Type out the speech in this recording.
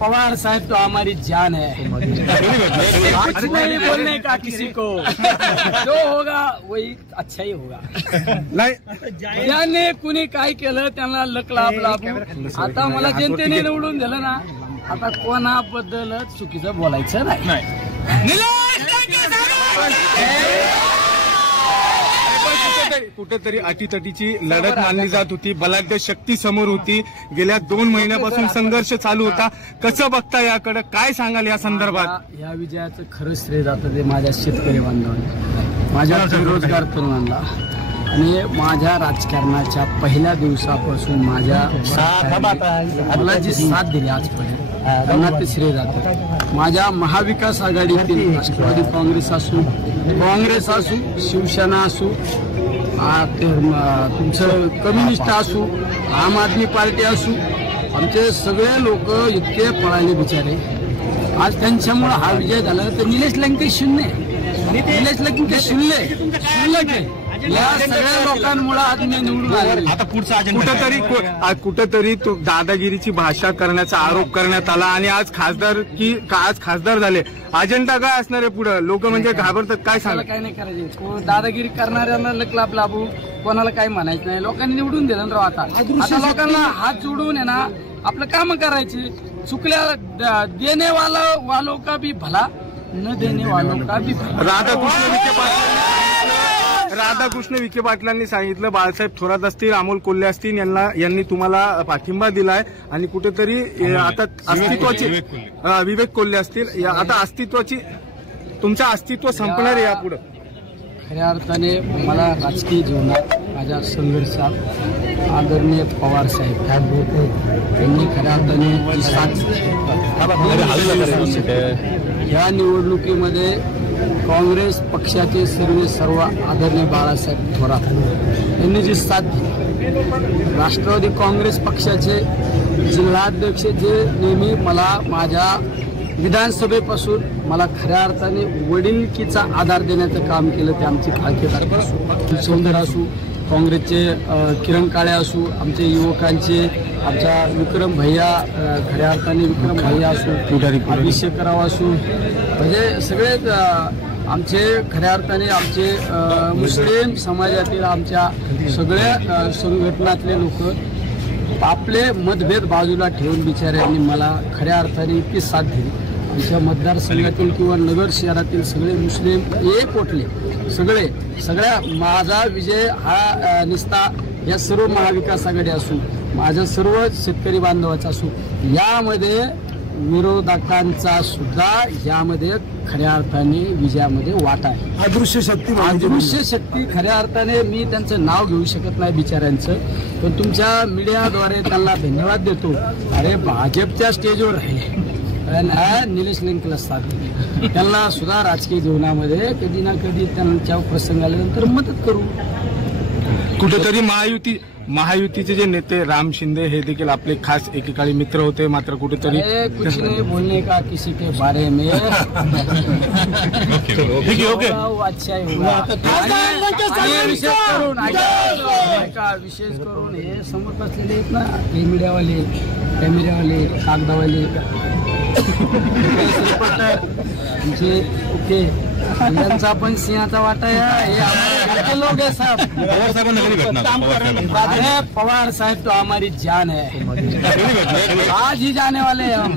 पवार साहब तो हमारी जान है। कुछ नहीं बोलने का किसी को, जो होगा वही अच्छा ही होगा। ज्याने कुणी काय केलं त्यांना लक लाभू। आता मला जनतेने निवडून दिलं ना, आता कोणाबद्दल चुकीचं बोलायचं नाही। कुठेतरी अटीतटीची लढत मानली जात होती, बलाढ्य शक्ती समोर होती, गेल्या 2 महिन्यापासून संघर्ष चालू होता। कसं बघता याकडे, काय सांगाल या संदर्भात? या विजयाचं खरं श्रेय जातं ते माझ्या शेतकरी बांधवांना, माझ्या बेरोजगार तरुणांना आणि माझ्या राजकारणाच्या पहिल्या दिवसापासून मला जी साथ दिली आजपर्यंत त्यांना ते श्रेय जातं। माझ्या महाविकास आघाडीतील राष्ट्रवादी काँग्रेस असू, शिवसेना असू, तुमचं कम्युनिस्ट असू, आम आदमी पार्टी असू, आमचे सगळे लोक इतके पळाले बिचारे। आज त्यांच्यामुळे हा विजय झाला। तर निलेश लंके शून्य, निलेश लंके शून्य या सगळ्या लोकांमुळे आज मी निवडून आले। आता पुढचा कुठेतरी तो दादागिरीची भाषा करण्याचा आरोप करण्यात आला आणि आज खासदार झाले। अजेंडा काय असणार आहे पुढे? लोक म्हणजे घाबरतात, काय सांगा? काय नाही करायचे, दादागिरी करणाऱ्यांना लक लाभू, कोणाला काय म्हणायचं नाही। लोकांनी निवडून दिलं राव। आता लोकांना हात जोडून आहे ना आपलं काम करायचे। चुकल्या देने वालों का भी भला, न देने वालों का भी भला। राधाकृष्ण विखे पाटलांनी सांगितलं, बाळासाहेब थोरात असतील, अमोल कोल्हे असतील, यांनी तुम्हाला पाठिंबा दिलाय आणि कुठेतरी आता अस्तित्वाची विवेक कोल्हे असतील, आता अस्तित्वाची तुमचं अस्तित्व संपणार आहे यापुढे? खऱ्या अर्थाने मला राजकीय जीवनात माझ्या संघर्षात आदरणीय पवार साहेब यांनी खऱ्या अर्थाने या निवडणुकीमध्ये काँग्रेस पक्षाचे सर्व आदरणीय बाळासाहेब थोरात यांनी जी साथ दिली, राष्ट्रवादी काँग्रेस पक्षाचे जिल्हाध्यक्ष जे नेहमी मला माझ्या विधानसभेपासून मला खऱ्या अर्थाने वडिलकीचा आधार देण्याचं काम केलं, ते आमचे फाळके सौंदर्य असू, काँग्रेसचे किरण काळे असू, आमचे युवकांचे आमच्या विक्रम भैया, खऱ्या अर्थाने विक्रम भैया असू, अभिषेकराव असू, म्हणजे सगळेच आमचे खऱ्या अर्थाने आमचे मुस्लिम समाजातील आमच्या सगळ्या संघटनातले लोक आपले मतभेद बाजूला ठेवून बिचाऱ्यांनी मला खऱ्या अर्थाने इतकी साथ दिली। आमच्या मतदारसंघातील किंवा नगर शहरातील सगळे मुस्लिम एकवटले, सगळ्या माझा विजय हा निस्ता या सर्व महाविकास आघाडी असू, माझ्या सर्व शेतकरी बांधवाचा असू, यामध्ये विरोधकांचा सुद्धा यामध्ये खऱ्या अर्थाने विजयामध्ये वाटा आहे। अदृश्य शक्ती खऱ्या अर्थाने मी त्यांचं नाव घेऊ शकत नाही बिचाऱ्यांचं, पण तुमच्या मीडियाद्वारे त्यांना धन्यवाद देतो। अरे भाजपच्या स्टेजवर राहिले, निलेश लंकेला साथ दिली, त्यांना सुद्धा राजकीय जीवनामध्ये कधी ना कधी त्यांच्या प्रसंग आल्यानंतर मदत करू। कुठेतरी महायुतीचे जे नेते राम शिंदे हे देखील आपले खास एकेकाळी मित्र होते, मात्र कुठेतरी कुछ नहीं बोलने का किसी के बारे में अच्छा ही होगा। विशेष करून हे समोर असलेले आहेत ना, हे मीडियावाले, कॅमेऱ्यावाले, कागदावाले, आमचे ओके यांचा पण सिंहाचा वाटा आहे। हे लोग है साहब, पवार साहब तो हमारी जान है, आज ही जाने वाले हैं हम।